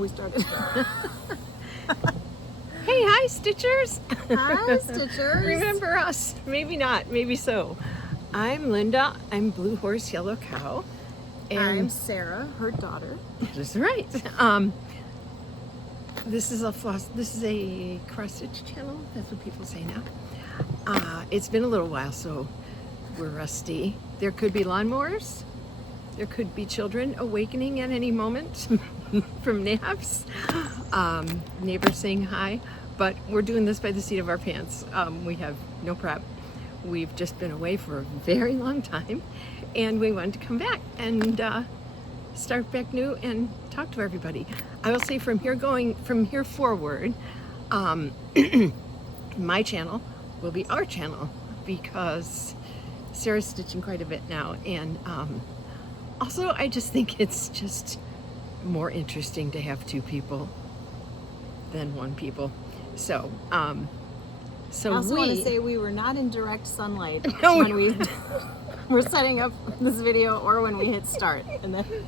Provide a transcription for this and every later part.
we started. Hey, hi, Stitchers. Hi, Stitchers. Remember us? Maybe not, maybe so. I'm Linda. I'm Blue Horse Yellow Cow. I'm Sarah, her daughter. That's right. This is a cross stitch channel. That's what people say now. It's been a little while, so we're rusty. There could be lawnmowers. There could be children awakening at any moment from naps. Neighbors saying hi, but we're doing this by the seat of our pants. We have no prep. We've just been away for a very long time, and we wanted to come back and start back new and talk to everybody. I will say from here forward, my channel will be our channel because Sarah's stitching quite a bit now, and also I just think it's just more interesting to have two people than one people. So I also want to say we were not in direct sunlight No. when we were setting up this video or when we hit start, and then it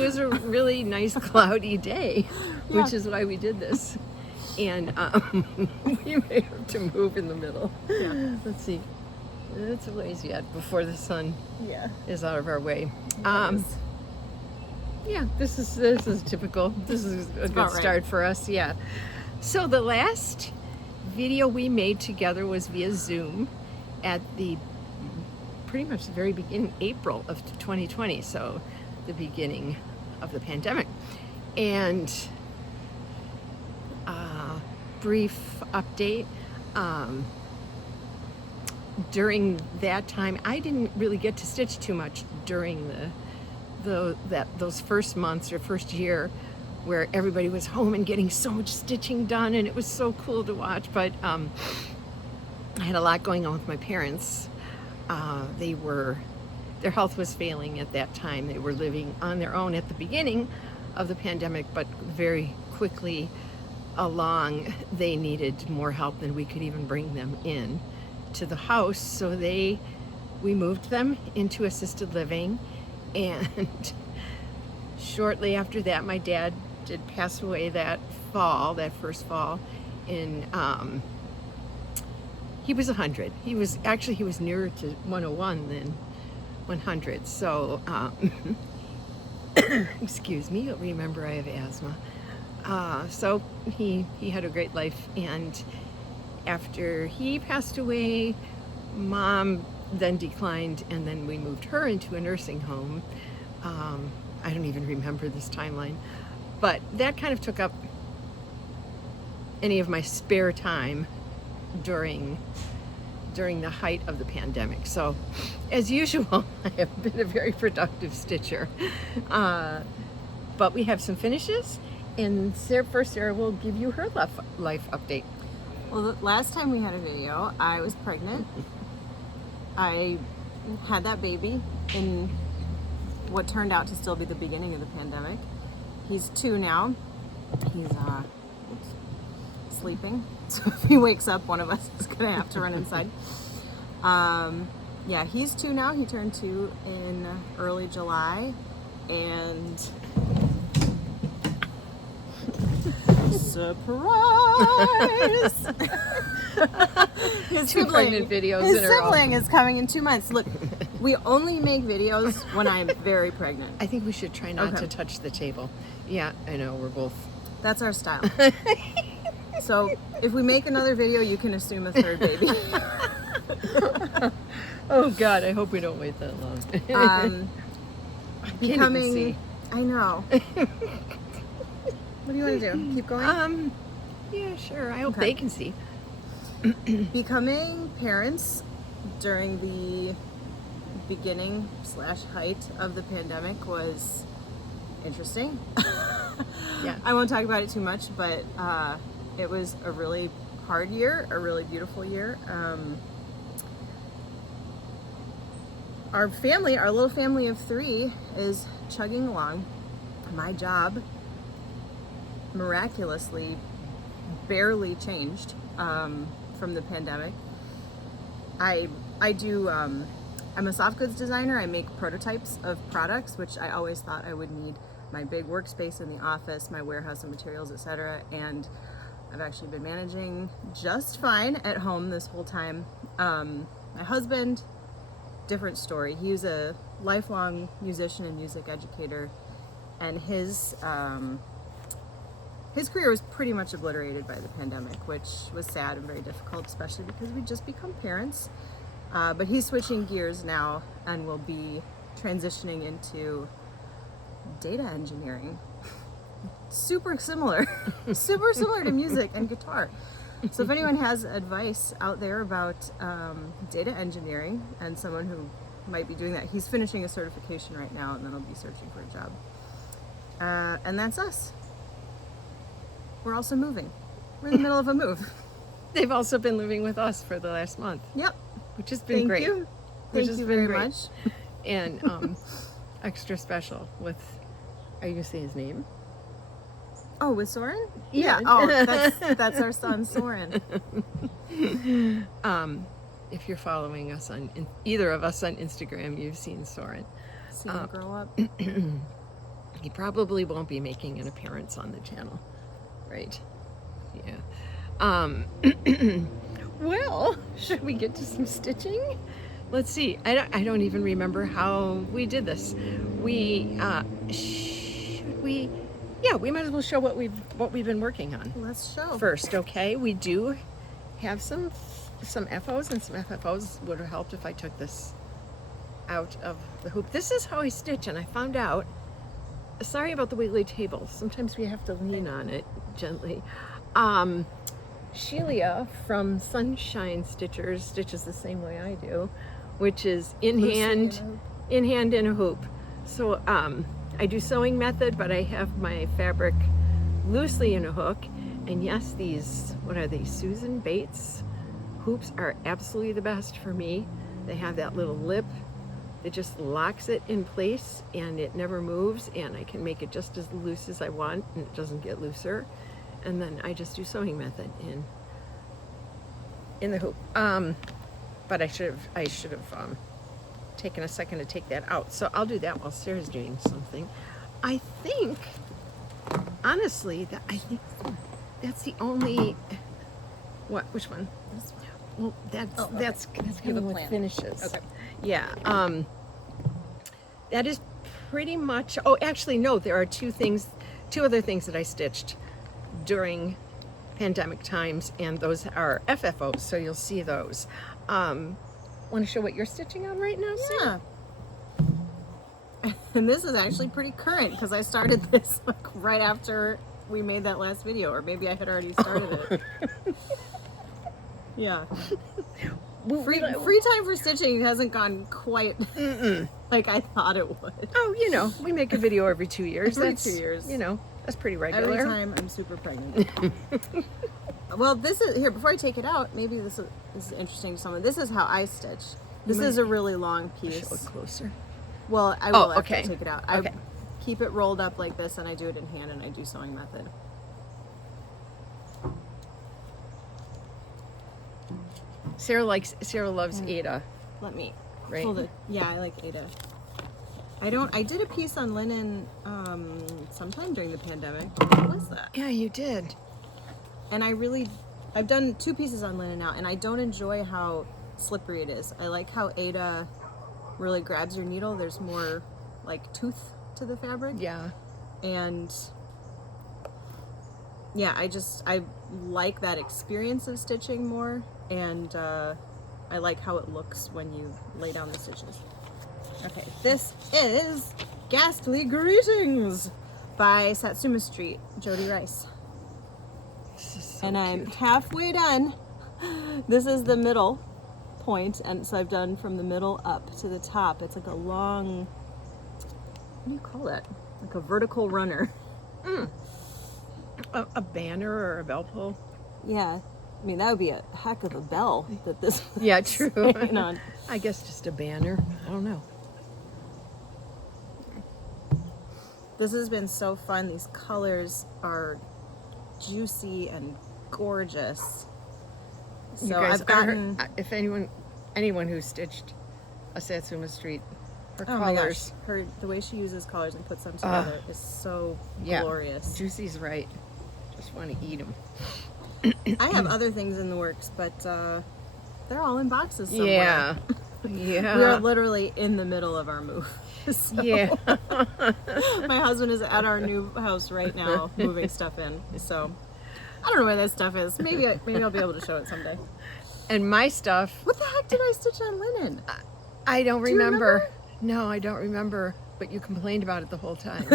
was a really nice cloudy day, Yeah. which is why we did this. And we may have to move in the middle. Yeah. Let's see. It's a ways yet before the sun is out of our way. Yeah, this is typical. This is a good start for us. Yeah. So the last video we made together was via Zoom at pretty much the very beginning, April of 2020. So the beginning of the pandemic. And brief update. During that time, I didn't really get to stitch too much during those first months or first year where everybody was home and getting so much stitching done, and it was so cool to watch. But I had a lot going on with my parents. Their health was failing at that time. They were living on their own at the beginning of the pandemic, but very quickly along they needed more help than we could even bring them in to the house. So we moved them into assisted living, and shortly after that my dad did pass away that first fall in he was 100. He was nearer to 101 than 100. So excuse me, you'll remember I have asthma. So he had a great life, and after he passed away, Mom then declined, and then we moved her into a nursing home. I don't even remember this timeline, but that kind of took up any of my spare time during the height of the pandemic. So as usual, I have been a very productive stitcher, but we have some finishes, and Sarah will give you her life update. Well, the last time we had a video, I was pregnant. I had that baby in what turned out to still be the beginning of the pandemic. He's 2 now. He's sleeping. So if he wakes up, one of us is going to have to run inside. Yeah, he's 2 now. He turned 2 in early July. And surprise! His 2 pregnant videos in a row. sibling is coming in 2 months. Look, we only make videos when I'm very pregnant. I think we should try not to touch the table. Yeah, I know, we're both. That's our style. So if we make another video, you can assume a third baby. Oh God, I hope we don't wait that long. I can't even see. I know. What do you want to do? Keep going? Yeah, sure. I hope they can see. Becoming parents during the beginning / height of the pandemic was interesting. Yeah. I won't talk about it too much, but it was a really hard year, a really beautiful year. Our little family of 3 is chugging along. My job miraculously barely changed from the pandemic. I'm a soft goods designer. I make prototypes of products, which I always thought I would need my big workspace in the office, my warehouse of materials, etc. And I've actually been managing just fine at home this whole time. My husband, different story. He was a lifelong musician and music educator, and his career was pretty much obliterated by the pandemic, which was sad and very difficult, especially because we'd just become parents. But he's switching gears now and will be transitioning into data engineering. Super similar to music and guitar. So if anyone has advice out there about data engineering and someone who might be doing that, he's finishing a certification right now, and then he'll be searching for a job. And that's us. We're also moving. We're in the middle of a move. They've also been living with us for the last month. Yep. Which has been great. Thank you. Thank you very much. And extra special with, are you going to say his name? Oh, with Soren? Yeah. Oh, that's our son, Soren. If you're following us on either of us on Instagram, you've seen Soren. See him grow up. He probably won't be making an appearance on the channel, right? Yeah. Well, should we get to some stitching? Let's see. I don't even remember how we did this. Should we? Yeah, we might as well show what we've been working on. Let's show First, okay? We do have some FOs, and some FFOs would have helped if I took this out of the hoop. This is how I stitch, and I found out. Sorry about the wiggly table. Sometimes we have to lean on it gently. Sheila from Sunshine Stitchers stitches the same way I do, which is in hand in a hoop. So I do sewing method, but I have my fabric loosely in a hook. And yes, these, what are these, Susan Bates hoops are absolutely the best for me. They have that little lip that just locks it in place and it never moves, and I can make it just as loose as I want and it doesn't get looser. And then I just do sewing method in the hoop. But I should have taken a second to take that out. So I'll do that while Sarah's doing something. I think, honestly, I think that's the only. What? Which one? This one. Well, that's kind of what finishes. Okay. Yeah. That is pretty much. Oh, actually, no. There are two other things that I stitched during pandemic times, and those are FFOs. So you'll see those. Want to show what you're stitching on right now, Sarah? Yeah. And this is actually pretty current because I started this like right after we made that last video, or maybe I had already started it. Yeah. Free time for stitching hasn't gone quite like I thought it would. Oh, we make a video every 2 years. Every 2 years. That's pretty regular. Every time I'm super pregnant. Well, this is, here, before I take it out, maybe this is interesting to someone. This is how I stitch. This is a really long piece. Show it closer. Well, I will after I okay. take it out. Okay. I keep it rolled up like this, and I do it in hand, and I do sewing method. Sarah loves Ada. Let me Right. hold it. Yeah, I like Ada. I did a piece on linen sometime during the pandemic. What was that? Yeah, you did. And I've done 2 pieces on linen now, and I don't enjoy how slippery it is. I like how Ada really grabs your needle. There's more like tooth to the fabric. Yeah. And yeah, I like that experience of stitching more, and I like how it looks when you lay down the stitches. Okay, this is Ghastly Greetings by Satsuma Street, Jody Rice. This is so And I'm cute. halfway done. This is the middle point, and so I've done from the middle up to the top. It's like a long, what do you call that? Like a vertical runner. A banner or a bell pull. Yeah, I mean that would be a heck of a bell that this. Yeah, true. hanging on. I guess just a banner. I don't know. This has been so fun. These colors are juicy and gorgeous. You So guys I've gotten. if anyone who stitched a Satsuma Street Her Oh my gosh, colors. the way she uses colors and puts them together is so Yeah. glorious. Juicy's right. Just want to eat them. I have other things in the works, but they're all in boxes somewhere. Yeah. Yeah. We are literally in the middle of our move. So, Yeah. my husband is at our new house right now, moving stuff in. So I don't know where that stuff is. Maybe I'll be able to show it someday. And my stuff, What the heck did I stitch on linen? I don't Do you remember. No, I don't remember. But you complained about it the whole time.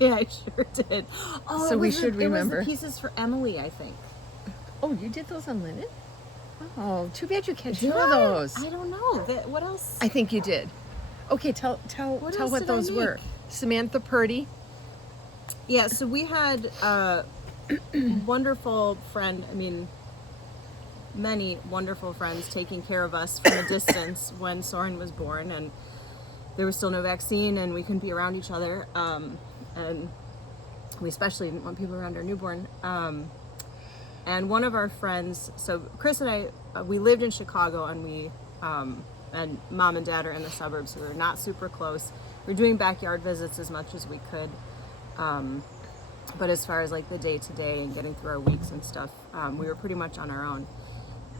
Yeah, I sure did. Oh, So it we was should remember. It was the pieces for Emily, I think. Oh, you did those on linen? Oh, too bad you can't Did show I? those. I don't know. What else? I think you did. Okay, tell What else what did I those make? were. Samantha Purdy. Yeah, so we had a wonderful friend, many wonderful friends taking care of us from a distance when Soren was born, and there was still no vaccine and we couldn't be around each other. And we especially didn't want people around our newborn. And one of our friends, so Chris and I, we lived in Chicago, and and mom and dad are in the suburbs, so they're not super close. We're doing backyard visits as much as we could. But as far as like the day to day and getting through our weeks and stuff, we were pretty much on our own.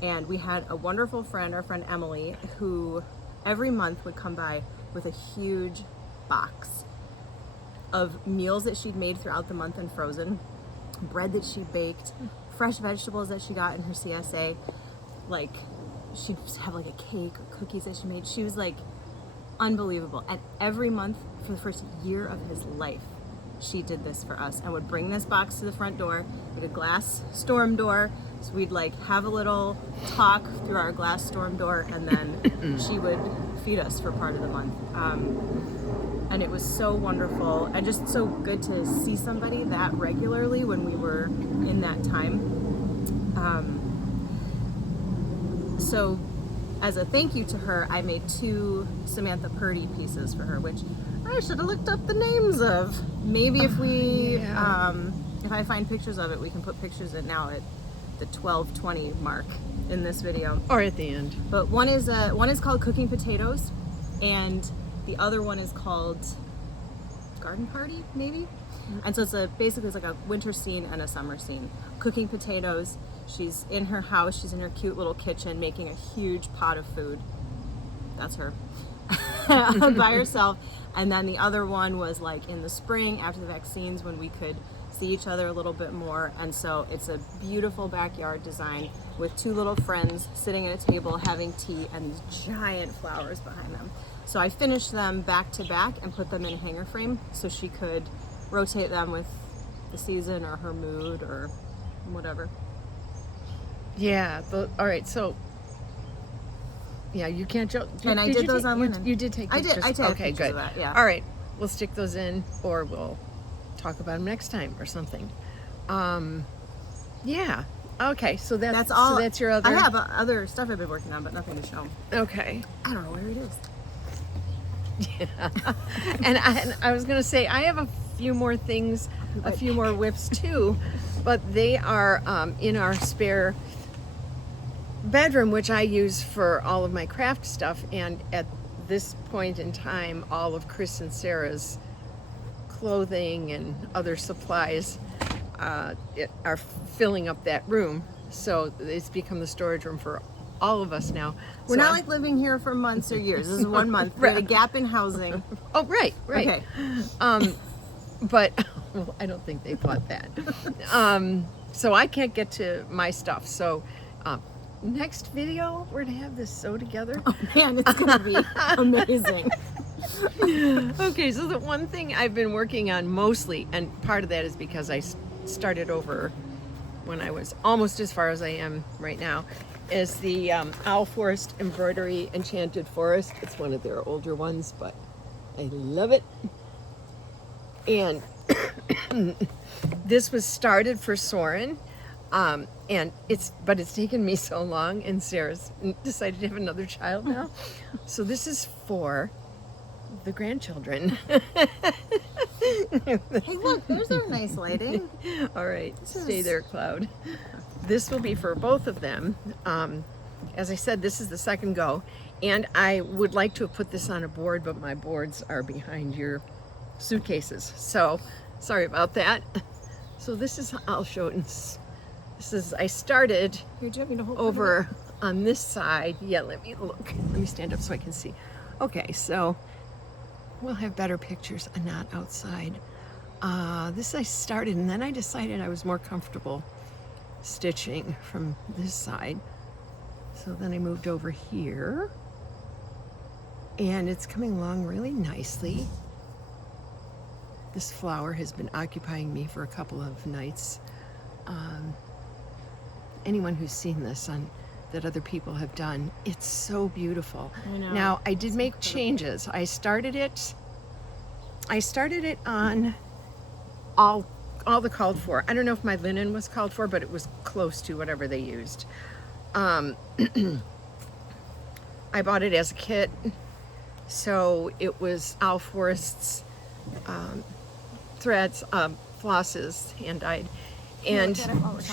And we had a wonderful friend, our friend Emily, who every month would come by with a huge box of meals that she'd made throughout the month and frozen, bread that she baked, fresh vegetables that she got in her CSA, like she'd have like a cake or cookies that she made. She was like unbelievable. And every month for the first year of his life, she did this for us and would bring this box to the front door with a glass storm door. So we'd like have a little talk through our glass storm door, and then she would feed us for part of the month. And it was so wonderful and just so good to see somebody that regularly when we were in that time. So as a thank you to her, I made 2 Samantha Purdy pieces for her, which I should have looked up the names of. Maybe if if I find pictures of it, we can put pictures in now at the 12:20 mark in this video. Or at the end. But one is called Cooking Potatoes, and the other one is called Garden Party, maybe. And so basically it's like a winter scene and a summer scene. Cooking potatoes. She's in her house. She's in her cute little kitchen making a huge pot of food. That's her. By herself. And then the other one was like in the spring after the vaccines when we could see each other a little bit more. And so it's a beautiful backyard design with 2 little friends sitting at a table having tea and these giant flowers behind them. So I finished them back to back and put them in a hanger frame so she could rotate them with the season or her mood or whatever. Yeah. All right. So. Yeah, you can't joke. And I did those on linen. You did take pictures. I did Okay, pictures good. of that, yeah. All right, we'll stick those in, or we'll talk about them next time or something. Yeah. Okay, so that's all. So that's your other. I have other stuff I've been working on, but nothing to show. Okay. I don't know where it is. Yeah. and I was gonna say I have a few more things, a few more whips too, but they are in our spare bedroom, which I use for all of my craft stuff. And at this point in time, all of Chris and Sarah's clothing and other supplies are filling up that room. So it's become the storage room for all of us now. We're So not like living here for months or years. This is 1 month. We had a gap in housing. Oh, right. Okay. But well, I don't think they thought that. So I can't get to my stuff. So next video, we're gonna have this sew together. Oh man, it's gonna be amazing. Okay, so the one thing I've been working on mostly, and part of that is because I started over when I was almost as far as I am right now, is the Owl Forest Embroidery Enchanted Forest. It's one of their older ones, but I love it. And this was started for Soren, and it's taken me so long, and Sarah's decided to have another child now. So this is for the grandchildren. Hey, look, there's our nice lighting. All right, stay there, Cloud. This will be for both of them. As I said, this is the second go, And I would like to have put this on a board, but my boards are behind your suitcases. So sorry about that. So this is, I'll show it. This is, I started Here, do you want me to hold over on this side. Yeah, let me look. Let me stand up so I can see. Okay, so we'll have better pictures not outside. This I started, and then I decided I was more comfortable stitching from this side. So then I moved over here, and it's coming along really nicely. This flower has been occupying me for a couple of nights. Anyone who's seen this that other people have done, it's so beautiful. I know. Now I did make changes. I started it on all the called for. I don't know if my linen was called for, but it was close to whatever they used. I bought it as a kit, so it was Owl Forest's threads, flosses, hand dyed, and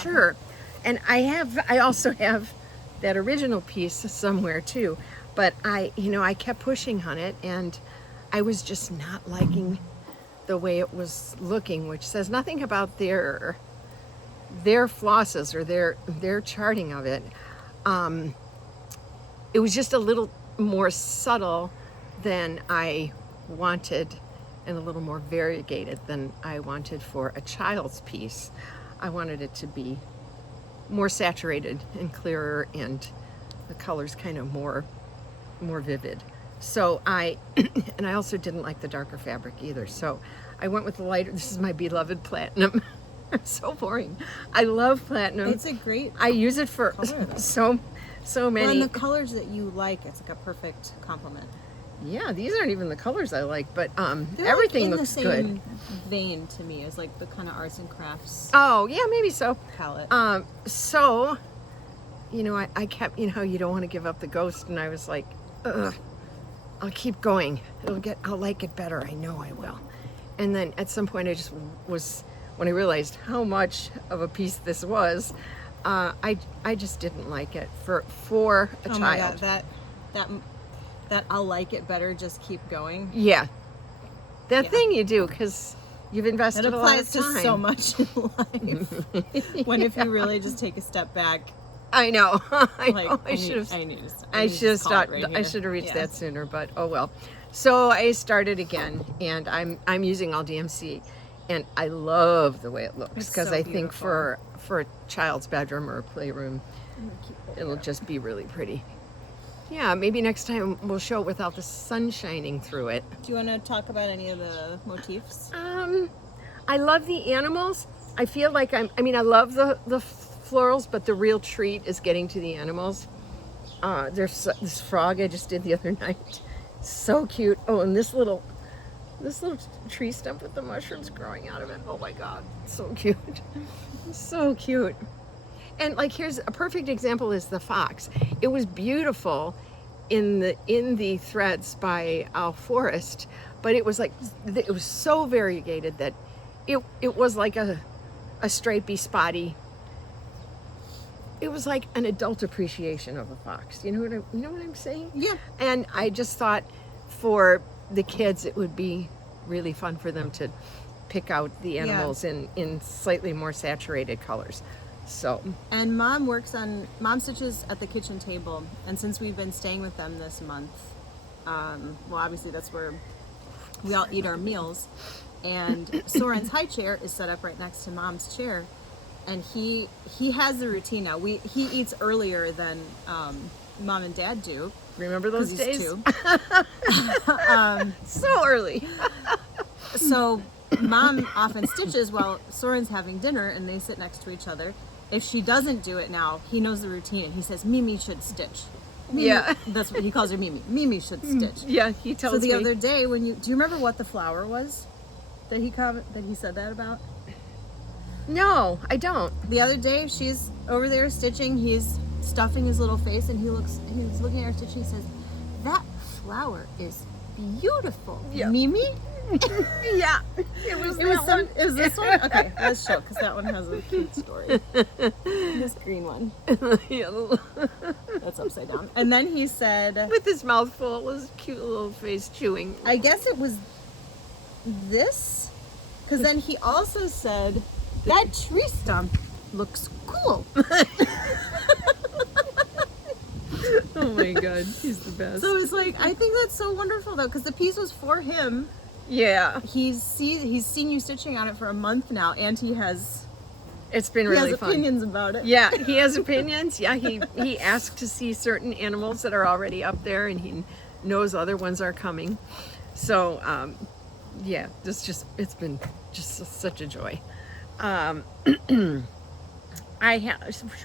sure. And I also have that original piece somewhere too, but I kept pushing on it, and I was just not liking the way it was looking, which says nothing about their flosses or their charting of it. It was just a little more subtle than I wanted, and a little more variegated than I wanted for a child's piece. I wanted it to be more saturated and clearer, and the colors kind of more vivid. So and I also didn't like the darker fabric either. So I went with the lighter. This is my beloved platinum. So boring. I love platinum. It's a great I use it for color, so many. Well, and the colors that you like, it's like a perfect complement. Yeah, these aren't even the colors I like, but They're everything like in looks the good. same vein to me as like the kind of arts and crafts Oh, yeah, maybe so. palette. So, I kept, you don't want to give up the ghost, and I was like, ugh, I'll keep going. I'll like it better. I know I will. And then at some point when I realized how much of a piece this was, I just didn't like it for a child. My God, that I'll like it better, just keep going. Yeah. That Yeah. thing you do, because you've invested It a lot of applies time. to so much in life. When if you really just take a step back, I know. I should have reached that sooner, but oh well. So I started again, and I'm using all DMC, and I love the way it looks, because I think for a child's bedroom or a playroom, it'll just be really pretty. Yeah, maybe next time we'll show it without the sun shining through it. Do you want to talk about any of the motifs? I love the animals. I feel like I love the florals, but the real treat is getting to the animals. There's this frog I just did the other night. So cute. Oh, and this little tree stump with the mushrooms growing out of it. Oh my God, so cute. So cute. And like, here's a perfect example is the fox. It was beautiful in the threads by Owl Forest, but it was so variegated that it was like a stripey, spotty. It was like an adult appreciation of a fox. You know what I'm saying? Yeah. And I just thought for the kids it would be really fun for them to pick out the animals in slightly more saturated colors. So. And Mom stitches at the kitchen table, and since we've been staying with them this month, well, obviously that's where we all eat our meals, and Soren's high chair is set up right next to Mom's chair, and he has the routine now. He eats earlier than Mom and Dad do. Remember those days? He's 2. So early. So Mom often stitches while Soren's having dinner, and they sit next to each other. If she doesn't do it now, he knows the routine, and he says, Mimi should stitch. Mimi, Yeah. That's what he calls her, Mimi. Mimi should stitch. Yeah, he tells me. So the other day, do you remember what the flower was that he said that about? No, I don't. The other day, she's over there stitching, he's stuffing his little face, and he's looking at her stitching, he says, that flower is beautiful. Yeah. Mimi? Yeah, it was It was that one. Is this one? Okay, let's show because that one has a cute story. This green one. Yeah, That's upside down. And then he said, with his mouth full, his cute little face chewing. I guess it was this, because then he also said that tree stump looks cool. Oh my God, he's the best. So it's like, I think that's so wonderful though, because the piece was for him. Yeah, He's seen you stitching on it for a month now, and it's been he really has fun. opinions about it. Yeah, he has opinions. Yeah, he asked to see certain animals that are already up there, and he knows other ones are coming. So, yeah, it's been just such a joy. Should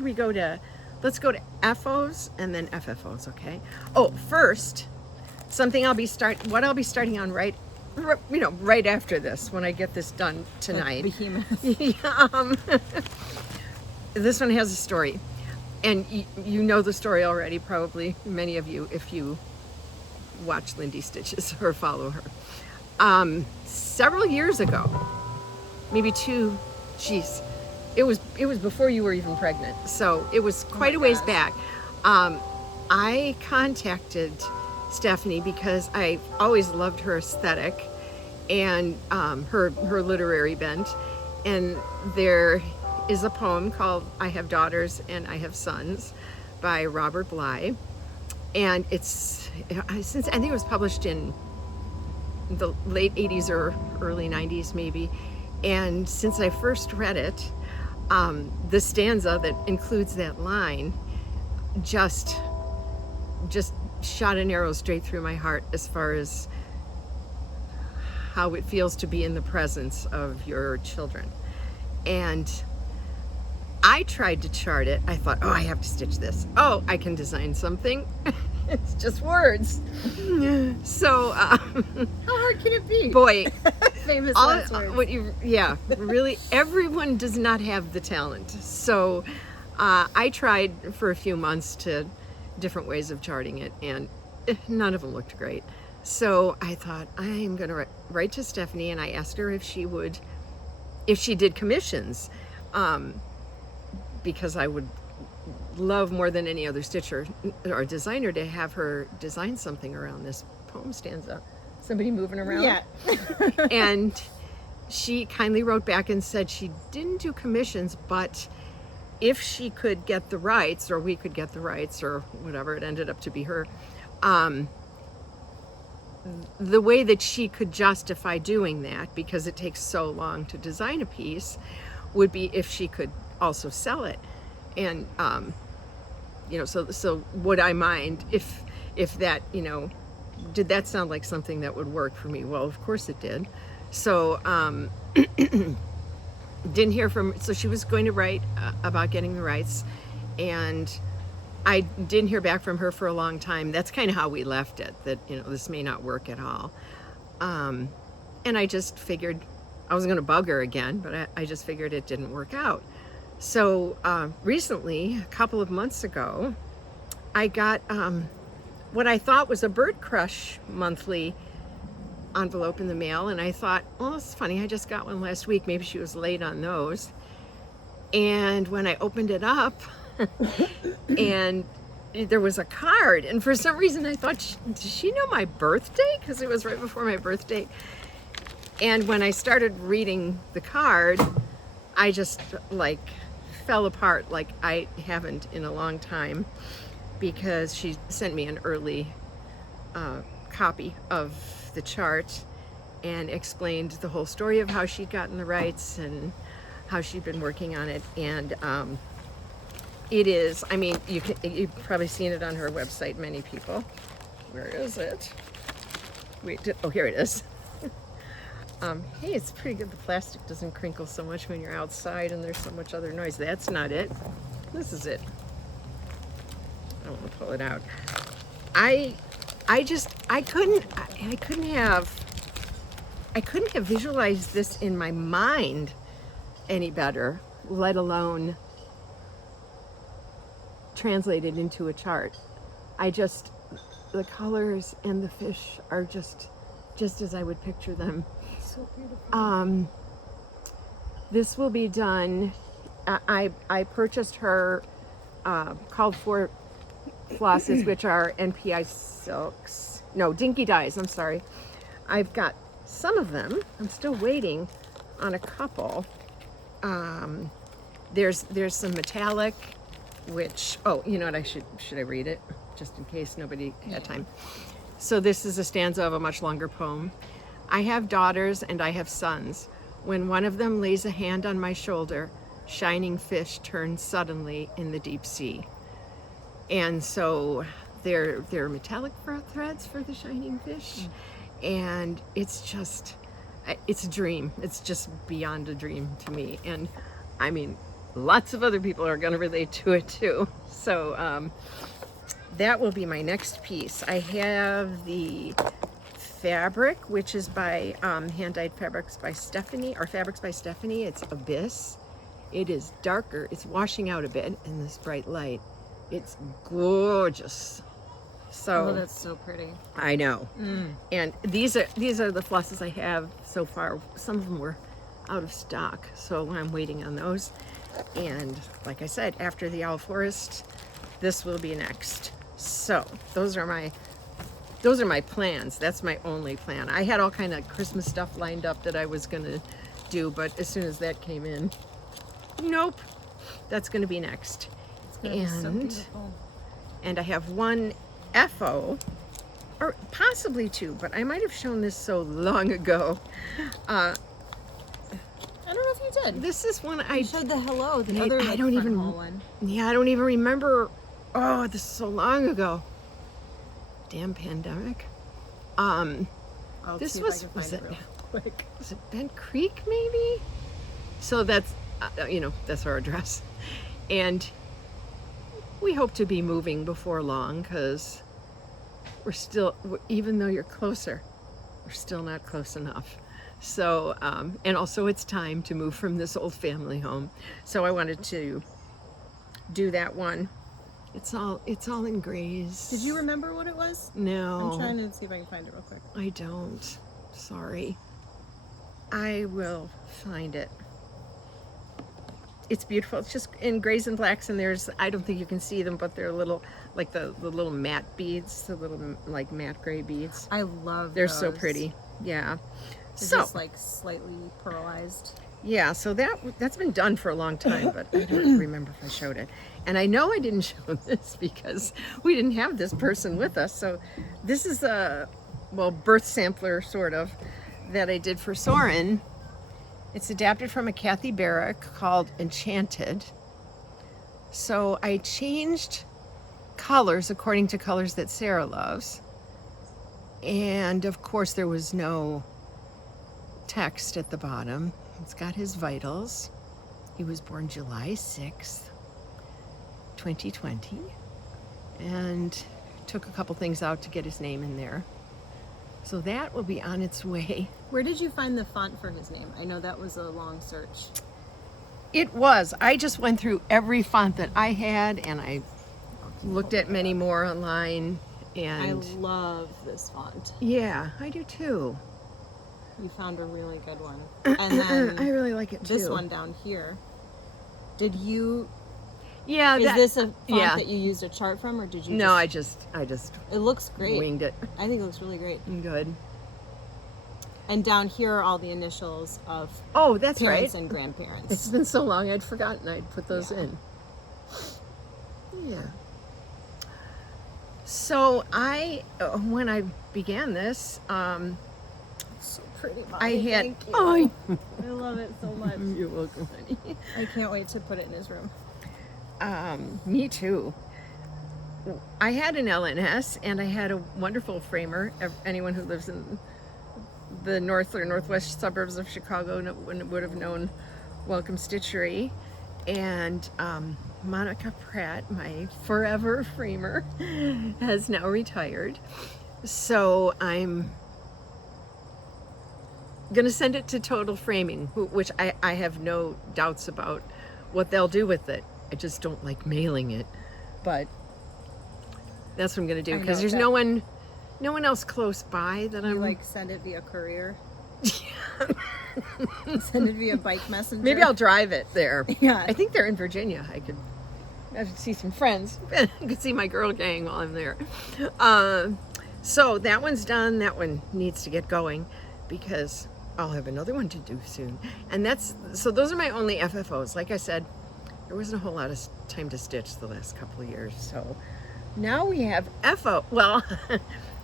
we go to, let's go to FOs and then FFOs, okay? Oh, first, what I'll be starting on right after this, when I get this done tonight. Behemoth. Yeah, this one has a story, and you know the story already, probably many of you, if you watch Lindy Stitches or follow her. Several years ago, maybe it was before you were even pregnant, so it was quite a ways back. I contacted Stephanie because I always loved her aesthetic and her literary bent, and there is a poem called I Have Daughters and I Have Sons by Robert Bly, and since I think it was published in the late 80s or early 90s maybe, and since I first read it, the stanza that includes that line just shot an arrow straight through my heart as far as how it feels to be in the presence of your children. And I tried to chart it. I thought, I have to stitch this. Oh, I can design something. It's just words. So, How hard can it be? boy, Famous last words. really, everyone does not have the talent. So I tried for a few months to different ways of charting it, and none of them looked great. So I thought, I'm going to write to Stephanie, and I asked her if she did commissions, because I would love more than any other stitcher or designer to have her design something around this poem stanza. Somebody moving around? Yeah. And she kindly wrote back and said she didn't do commissions, but if she could get the rights, or we could get the rights, or whatever, it ended up to be her, the way that she could justify doing that, because it takes so long to design a piece, would be if she could also sell it. And so would I mind if that, did that sound like something that would work for me? Well, of course it did. So didn't hear from, so she was going to write about getting the rights, and I didn't hear back from her for a long time. That's kind of how we left it, that this may not work at all. And I just figured I wasn't going to bug her again, but I just figured it didn't work out. So recently, a couple of months ago, I got what I thought was a Bird Crush monthly envelope in the mail, and I thought, well, it's funny, I just got one last week, maybe she was late on those. And when I opened it up, and there was a card, and for some reason I thought, does she know my birthday? Because it was right before my birthday. And when I started reading the card, I just fell apart like I haven't in a long time, because she sent me an early copy of the chart and explained the whole story of how she'd gotten the rights and how she'd been working on it. And it is, you've probably seen it on her website, many people. Where is it? Wait, here it is. Hey, it's pretty good. The plastic doesn't crinkle so much when you're outside and there's so much other noise. That's not it. This is it. I want to pull it out. I couldn't have visualized this in my mind any better, let alone translated into a chart. The colors and the fish are just just as I would picture them. So beautiful. This will be done. I purchased her called for flosses, which are NPI silks. No, dinky dyes. I'm sorry. I've got some of them. I'm still waiting on a couple. There's some metallic, which you know what, should I read it just in case nobody had time. So this is a stanza of a much longer poem. I have daughters and I have sons. When one of them lays a hand on my shoulder, shining fish turn suddenly in the deep sea. And so they're metallic threads for the shining fish. And it's a dream. It's just beyond a dream to me. And I mean, lots of other people are going to relate to it too. So that will be my next piece. I have the fabric, which is by Hand-Dyed Fabrics by Stephanie, or Fabrics by Stephanie. It's Abyss. It is darker. It's washing out a bit in this bright light. It's gorgeous. So that's so pretty. I know. And these are the flosses I have so far. Some of them were out of stock, so I'm waiting on those. And like I said, after the Owl Forest, this will be next. So those are my plans. That's my only plan. I had all kind of Christmas stuff lined up that I was gonna do, but as soon as that came in, nope, that's gonna be next. It's gonna be so beautiful. And I have one FO, or possibly two, but I might have shown this so long ago. I don't know if you did. This is one I showed the hello, the other I don't even one. Yeah, I don't even remember. Oh, this is so long ago. Damn pandemic. This was it real quick. Was it Bent Creek maybe? So that's that's our address, and we hope to be moving before long because even though you're closer, we're still not close enough. So and also it's time to move from this old family home. So I wanted to do that one. It's all in grays. Did you remember what it was? No. I'm trying to see if I can find it real quick. I don't. Sorry. I will find it. It's beautiful. It's just in grays and blacks, and I don't think you can see them, but they're little, like the little matte beads, the little like matte gray beads. I love They're those. so pretty. Yeah. They're So just like slightly pearlized. yeah, so that's been done for a long time, but I don't remember if I showed it. And I know I didn't show this because we didn't have this person with us. So this is a birth sampler sort of that I did for Soren. It's adapted from a Kathy Barrick called Enchanted. So I changed colors according to colors that Sarah loves. And of course there was no text at the bottom. It's got his vitals. He was born July 6th, 2020. And took a couple things out to get his name in there. So that will be on its way. Where did you find the font for his name? I know that was a long search. It was. I just went through every font that I had, and I looked at many more online. And I love this font. yeah, I do too. You found a really good one. And then I really like it too. this one down here. Did you? Yeah. Is this a font yeah. that you used a chart from, or did you? No, I just It looks great. winged it. I think it looks really great. Good. And down here are all the initials of Oh, that's parents right. and grandparents. It's been so long, I'd forgotten I'd put those Yeah. in. Yeah. So when I began this, So pretty. Mommy. I had. Thank you. Oh, I love it so much. you're welcome, honey. I can't wait to put it in his room. Me too. I had an LNS, and I had a wonderful framer. Anyone who lives in the north or northwest suburbs of Chicago would have known Welcome Stitchery. And Monica Pratt, my forever framer, has now retired. So I'm going to send it to Total Framing, which I have no doubts about what they'll do with it. I just don't like mailing it. But that's what I'm going to do, because there's no one no one else close by that You I'm like send it via courier. Send it via bike messenger. Maybe I'll drive it there. Yeah. I think they're in Virginia. I could see some friends. I could see my girl gang while I'm there. So that one's done. That one needs to get going because I'll have another one to do soon. And so those are my only FFOs. Like I said, there wasn't a whole lot of time to stitch the last couple of years. So now we have FO. Well,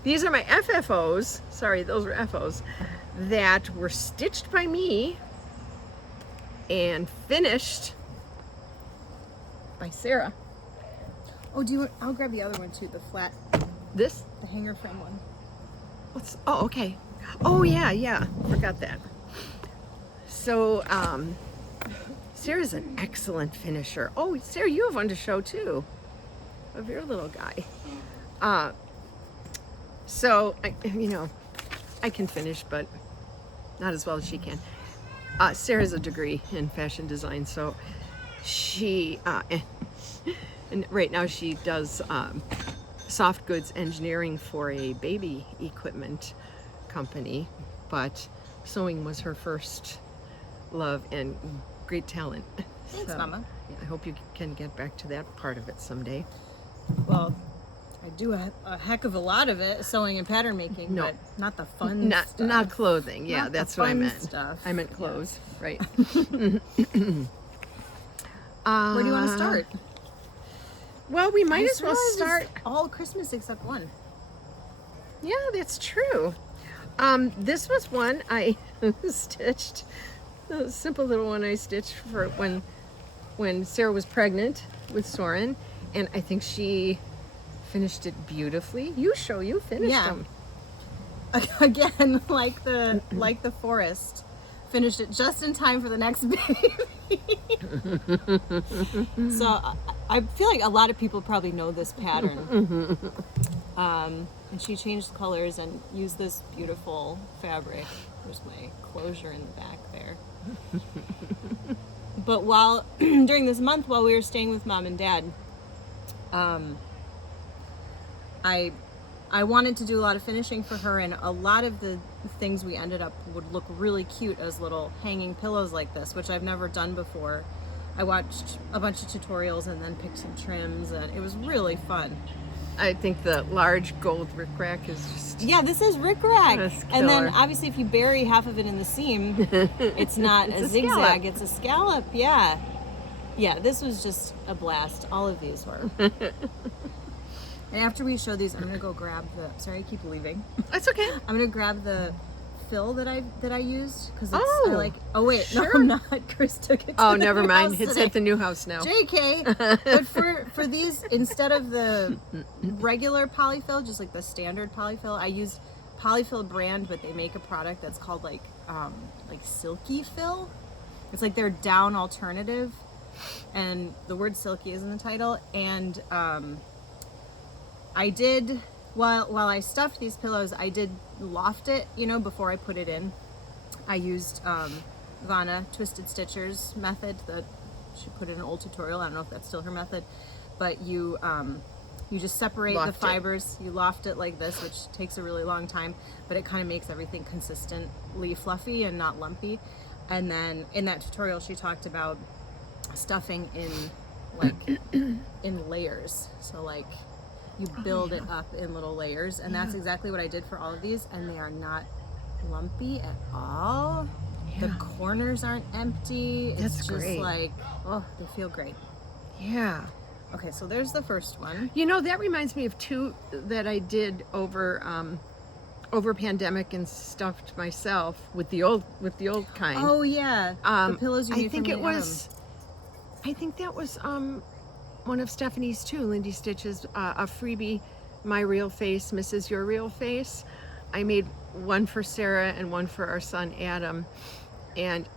these are my FFOs. Sorry, those were FOs that were stitched by me and finished by Sarah. Oh, I'll grab the other one too, the flat, This? the hanger frame one. Oh, okay. Oh, yeah. Forgot that. So, Sarah's an excellent finisher. Oh, Sarah, you have one to show too of your little guy. So, I can finish, but not as well as she can. Sarah has a degree in fashion design, so she, and right now she does soft goods engineering for a baby equipment company, but sewing was her first love and great talent. Thanks, Mama. Yeah, I hope you can get back to that part of it someday. Well, I do a heck of a lot of it, sewing and pattern making, No. but not the fun stuff. Not clothing. Yeah, Not the that's what I fun meant. stuff. I meant clothes, right? Where do you want to start? Well, we might I as well swear it was start. all Christmas except one. Yeah, that's true. This was one I stitched. A simple little one I stitched for when Sarah was pregnant with Soren, and I think she finished it beautifully. You finished Yeah. them. Again, like the forest, finished it just in time for the next baby. So I feel like a lot of people probably know this pattern. And she changed colors and used this beautiful fabric. There's my closure in the back there. But during this month while we were staying with Mom and Dad, I wanted to do a lot of finishing for her, and a lot of the things we ended up would look really cute as little hanging pillows like this, which I've never done before. I watched a bunch of tutorials and then picked some trims, and it was really fun. I think the large gold rickrack is just... Yeah, this is rickrack. That's And then killer. obviously if you bury half of it in the seam, it's not It's a a zigzag, scallop. it's a scallop, yeah. Yeah, this was just a blast. All of these were. And after we show these, I'm gonna go grab sorry, I keep leaving. That's okay. I'm gonna grab the fill that I used because Oh, I like. Oh wait, sure. no, I'm not. Chris took it. To Oh, the never new mind. house It's today. at the new house now. JK. But for these, instead of the regular polyfill, just like the standard polyfill, I use Polyfill brand, but they make a product that's called like Silky Fill. It's like their down alternative, and the word silky is in the title. And I did while I stuffed these pillows, I did loft it, before I put it in. I used Vanna Twisted Stitcher's method that she put in an old tutorial. I don't know if that's still her method, but you just separate Loft the it. fibers. You loft it like this, which takes a really long time, but it kind of makes everything consistently fluffy and not lumpy. And then in that tutorial, she talked about stuffing in layers. So like you build it up in little layers, and that's exactly what I did for all of these, and they are not lumpy at all. The corners aren't empty. It's That's just great. like, oh, they feel great. Yeah. Okay, so there's the first one. That reminds me of two that I did over pandemic and stuffed myself with the old kind. Oh yeah, the pillows you I made think from it the was. I think that was one of Stephanie's too, Lindy Stitch's, a freebie, My Real Face, Mrs. Your Real Face. I made one for Sarah and one for our son Adam, and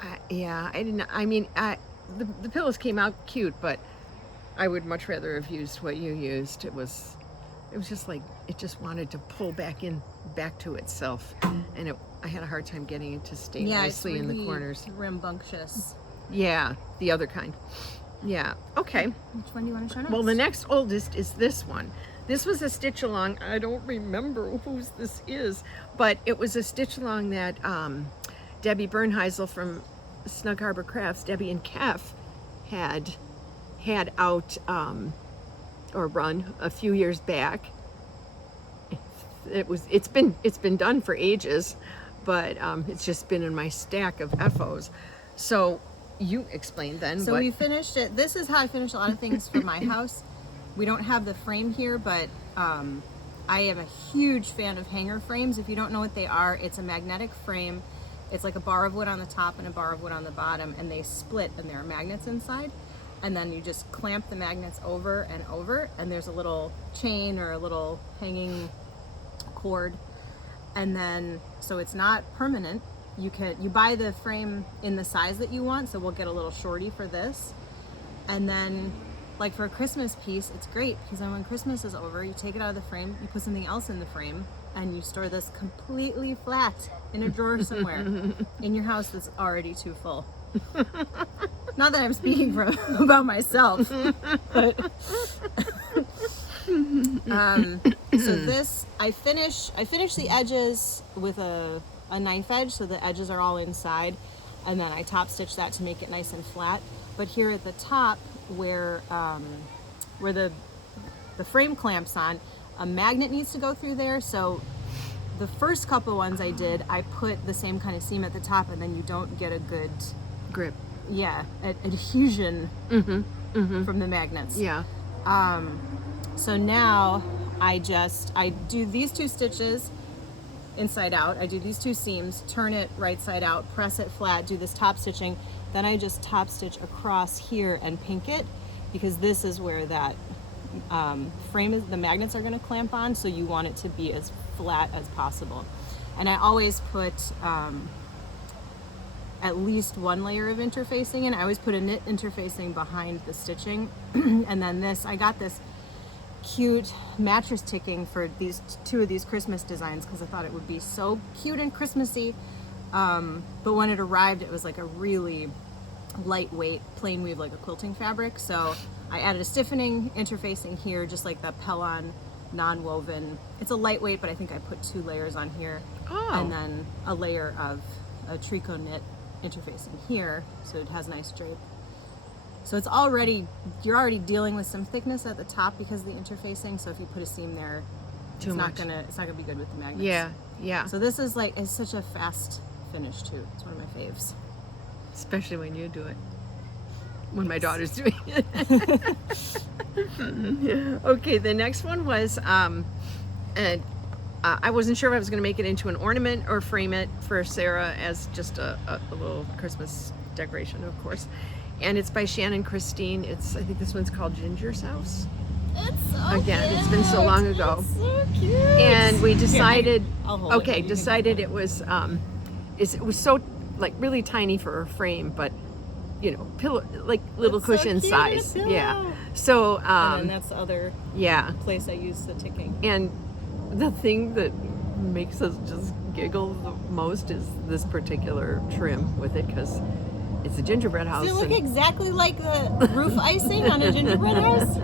I didn't. I mean, the pillows came out cute, but I would much rather have used what you used. It was just like it just wanted to pull back to itself, and I had a hard time getting it to stay nicely it's really in the corners. rambunctious. Yeah, the other kind. Yeah. Okay. Which one do you want to show next? Well, the next oldest is this one. This was a stitch along. I don't remember whose this is, but it was a stitch along that Debbie Bernheisel from Snug Harbor Crafts, Debbie and Kef, had out or run a few years back. It's been done for ages, but it's just been in my stack of FOs. So you explain then. So we finished it. This is how I finish a lot of things for my house. We don't have the frame here, but I am a huge fan of hanger frames. If you don't know what they are, it's a magnetic frame. It's like a bar of wood on the top and a bar of wood on the bottom, and they split and there are magnets inside. And then you just clamp the magnets over and over, and there's a little chain or a little hanging cord. And then, so it's not permanent. You buy the frame in the size that you want, so we'll get a little shorty for this. And then, like for a Christmas piece, it's great because then when Christmas is over, you take it out of the frame, you put something else in the frame, and you store this completely flat in a drawer somewhere in your house that's already too full. Not that I'm speaking about myself, but so this, I finish the edges with a knife edge, so the edges are all inside, and then I top stitch that to make it nice and flat. But here at the top, where the frame clamps on, a magnet needs to go through there. So the first couple ones I did, I put the same kind of seam at the top, and then you don't get a good grip. Yeah, adhesion from the magnets. Yeah. So now I do these 2 stitches inside out. I do these 2 seams, turn it right side out, press it flat, do this top stitching. Then I just top stitch across here and pink it, because this is where that frame is, the magnets are going to clamp on, so you want it to be as flat as possible. And I always put at least 1 layer of interfacing in. I always put a knit interfacing behind the stitching. And then I got this cute mattress ticking for these 2 of these Christmas designs because I thought it would be so cute and Christmassy. But when it arrived, it was like a really lightweight plain weave, like a quilting fabric. So I added a stiffening interfacing here, just like the Pellon non-woven. It's a lightweight, but I think I put 2 layers on here. Oh. And then a layer of a tricot knit interfacing here, so it has nice drape. So you're already dealing with some thickness at the top because of the interfacing. So if you put a seam there, it's not gonna be good with the magnets. Yeah, yeah. So this is it's such a fast finish too. It's one of my faves. Especially when you do it. When my daughter's doing it. Okay, the next one was I wasn't sure if I was going to make it into an ornament or frame it for Sarah as just a little Christmas decoration, of course. And it's by Shannon Christine. I think this one's called Ginger's House. It's so Again, cute. It's been so long ago. It's so cute. And we decided, I'll hold it. decided it was so like really tiny for a frame, but pillow, like little It's so cushion cute, size. a pillow. Yeah. So And then that's the other yeah. place I use the ticking. And the thing that makes us just giggle the most is this particular trim with it, because it's a gingerbread house. Does it look exactly like the roof icing on a gingerbread house?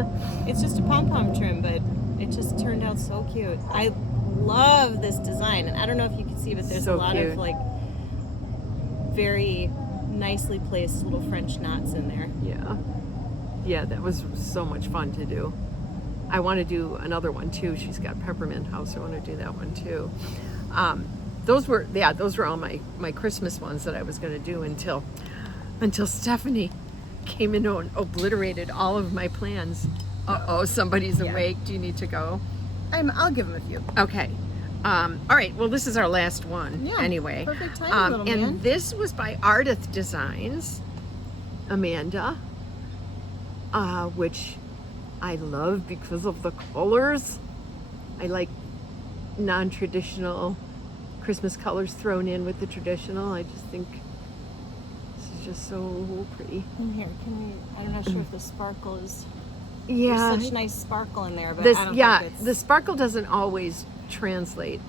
It's just a pom-pom trim, but it just turned out so cute. I love this design, and I don't know if you can see, but there's So a lot cute. of very nicely placed little French knots in there. Yeah, that was so much fun to do. I want to do another one too. She's got Peppermint House. I want to do that one too. Those were all my Christmas ones that I was going to do until Stephanie came in and obliterated all of my plans. Somebody's awake. Do you need to go? I'll give them a few. Okay. All right. Well, this is our last one. Yeah. Anyway. Perfect timing, little man. And this was by Ardith Designs, Amanda, which I love because of the colors. I like non-traditional Christmas colors thrown in with the traditional. I just think this is just so pretty. And here, I'm not sure if the sparkle is. Yeah. There's such nice sparkle in there, but This, I don't yeah, think it's the sparkle doesn't always translate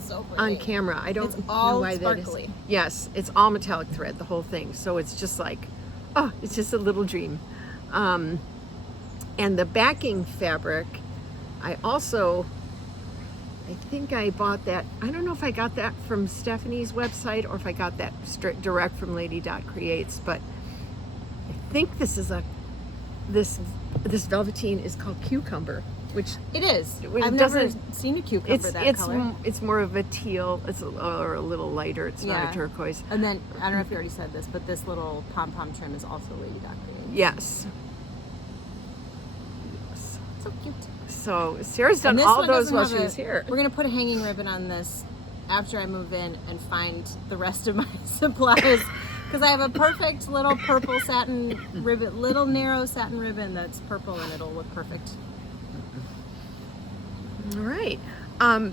so pretty. on camera. I don't It's all know why that sparkly. is. Yes, it's all metallic thread, the whole thing. So it's just like, it's just a little dream. And the backing fabric I think I bought that. I don't know if I got that from Stephanie's website or if I got that straight direct from Lady Dot Creates, but I think this velveteen is called Cucumber, which It is. It I've never doesn't- seen a cucumber that color. it's more of a teal. Or a little lighter. It's not Yeah. a turquoise. And then, I don't know if you already said this, but this little pom-pom trim is also Lady Dot Creates. Yes. So cute. So Sarah's done And this all one those doesn't while have she a- was here. We're going to put a hanging ribbon on this after I move in and find the rest of my supplies. Because I have a perfect little purple satin ribbon, little narrow satin ribbon that's purple, and it'll look perfect. All right. And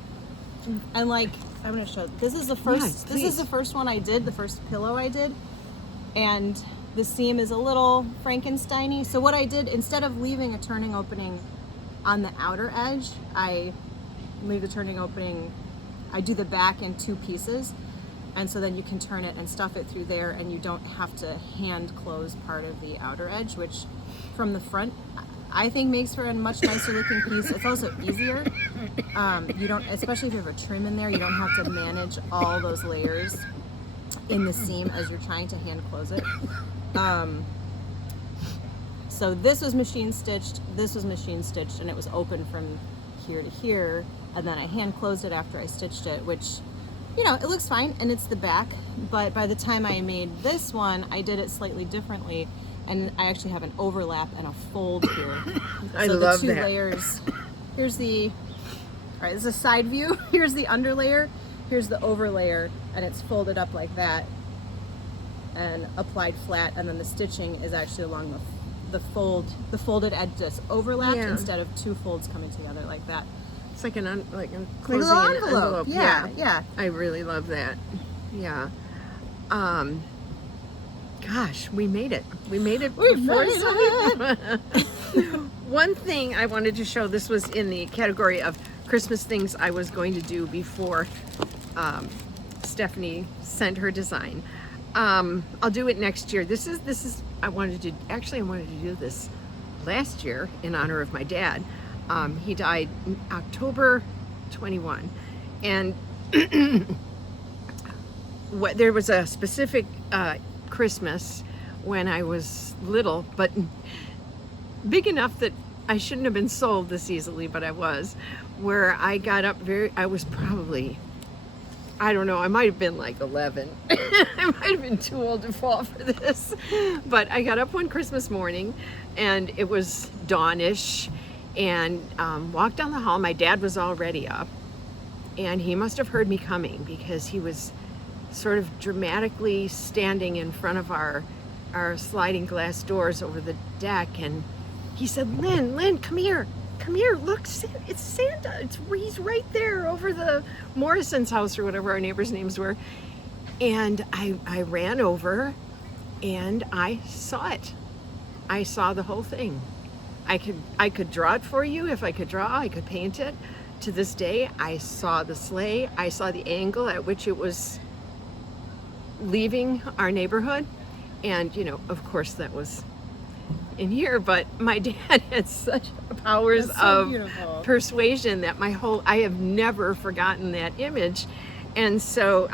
like, I'm gonna show. This is the first. Yes, this is the first one I did. The first pillow I did, and the seam is a little Frankenstein-y. So what I did, instead of leaving a turning opening on the outer edge, I leave the turning opening. I do the back in 2 pieces, and so then you can turn it and stuff it through there, and you don't have to hand close part of the outer edge, which from the front I think makes for a much nicer looking piece. It's also easier. You don't, especially if you have a trim in there, you don't have to manage all those layers in the seam as you're trying to hand close it. So this was machine stitched, this was machine stitched, and it was open from here to here, and then I hand closed it after I stitched it, which, you know, it looks fine, and it's the back, but by the time I made this one, I did it slightly differently, and I actually have an overlap and a fold here. I so love the 2 that. layers, here's the, all right, this is a side view, here's the under layer, here's the over layer, and it's folded up like that, and applied flat, and then the stitching is actually along the folded edge just overlapped Yeah. instead of 2 folds coming together like that. It's like closing Like a an little envelope. Yeah. I really love that. Yeah. Gosh, we made it. We made it We before made One thing I wanted to show, this was in the category of Christmas things I was going to do before Stephanie sent her design. I'll do it next year. This is I wanted to do this last year in honor of my dad. He died in October 21, and there was a specific Christmas when I was little, but big enough that I shouldn't have been sold this easily, but I was, where I got up I was probably, I don't know, I might have been like 11. I might have been too old to fall for this. But I got up one Christmas morning, and it was dawnish, and walked down the hall. My dad was already up, and he must have heard me coming because he was sort of dramatically standing in front of our sliding glass doors over the deck, and he said, Lynn, come here, look, it's Santa, he's right there over the Morrison's house, or whatever our neighbors' names were. And I ran over, and I saw it. I saw the whole thing. I could draw it for you if I could draw. I could paint it. To this day, I saw the sleigh. I saw the angle at which it was leaving our neighborhood, and you know, of course, that was in here. But my dad had such powers That's so of beautiful. persuasion that I have never forgotten that image. And so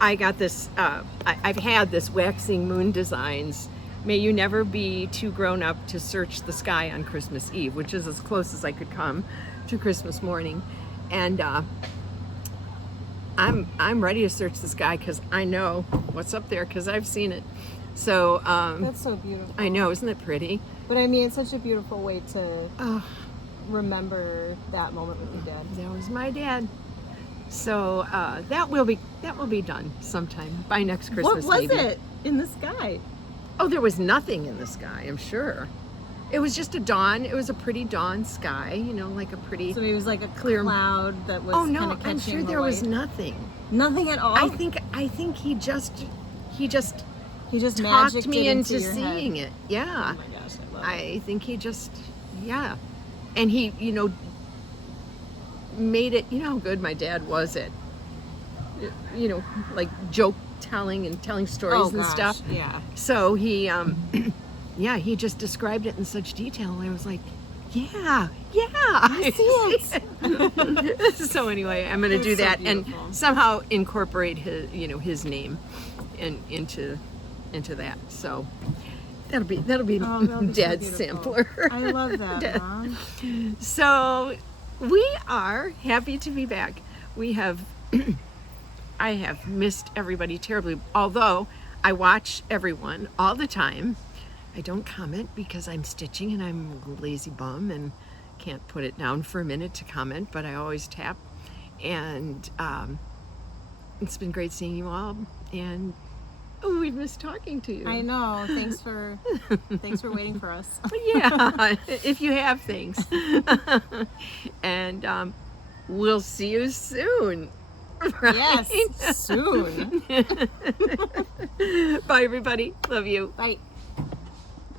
I got this. I've had this waxing moon designs. May you never be too grown up to search the sky on Christmas Eve, which is as close as I could come to Christmas morning. And I'm ready to search the sky because I know what's up there because I've seen it. So That's so beautiful. I know, isn't it pretty? But I mean, it's such a beautiful way to Oh, remember that moment with your dad. that was my dad. So that will be done sometime by next Christmas. What was maybe. it in the sky? Oh, there was nothing in the sky, I'm sure. It was just a dawn. It was a pretty dawn sky, you know, like a pretty. So it was like a Clear- cloud that was Oh no, kind of catching I'm sure the there was light. nothing. Nothing at all. I think he just he just talked magicked me it into your seeing head. it. Yeah. Oh my gosh, I love it. I think he just, yeah. And he, you know, made it, you know how good my dad was at, you know, like joke telling and telling stories Oh and gosh, stuff. yeah. So he, yeah, he just described it in such detail. And I was like, Yeah, I see it. So anyway, I'm going to do It's so that and beautiful. somehow incorporate his, his name into that. So that'll be Oh, that'll be so Dad's beautiful. sampler. I love that, Mom. So we are happy to be back. We have I have missed everybody terribly, although I watch everyone all the time. I don't comment because I'm stitching and I'm a lazy bum and can't put it down for a minute to comment, but I always tap. And it's been great seeing you all, and we've missed talking to you. I know. Thanks for waiting for us. Yeah, if you have things. And we'll see you soon. Right? Yes, soon. Bye, everybody. Love you. Bye.